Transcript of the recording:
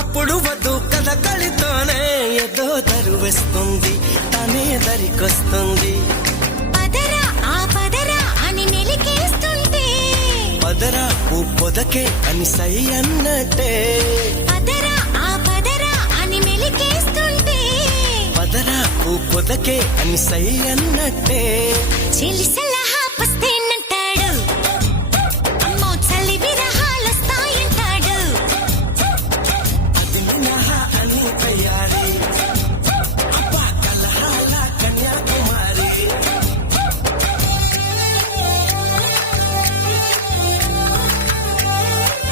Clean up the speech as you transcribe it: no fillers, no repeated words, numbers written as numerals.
అప్పుడు వద్దు కథకళితోనే ఏదో దరువేస్తుంది, తనే దరికొస్తుంది. పదరా ఆ పదరా అని మెలికేస్తుంటే, పదరా ఓ పొదకే అని సై అన్నట్టే, పదరా ఆ పదరా అని మెలికేస్తుంటే, పదరా ఓ పొదకే అని సై అన్నట్టే. చెలిసలా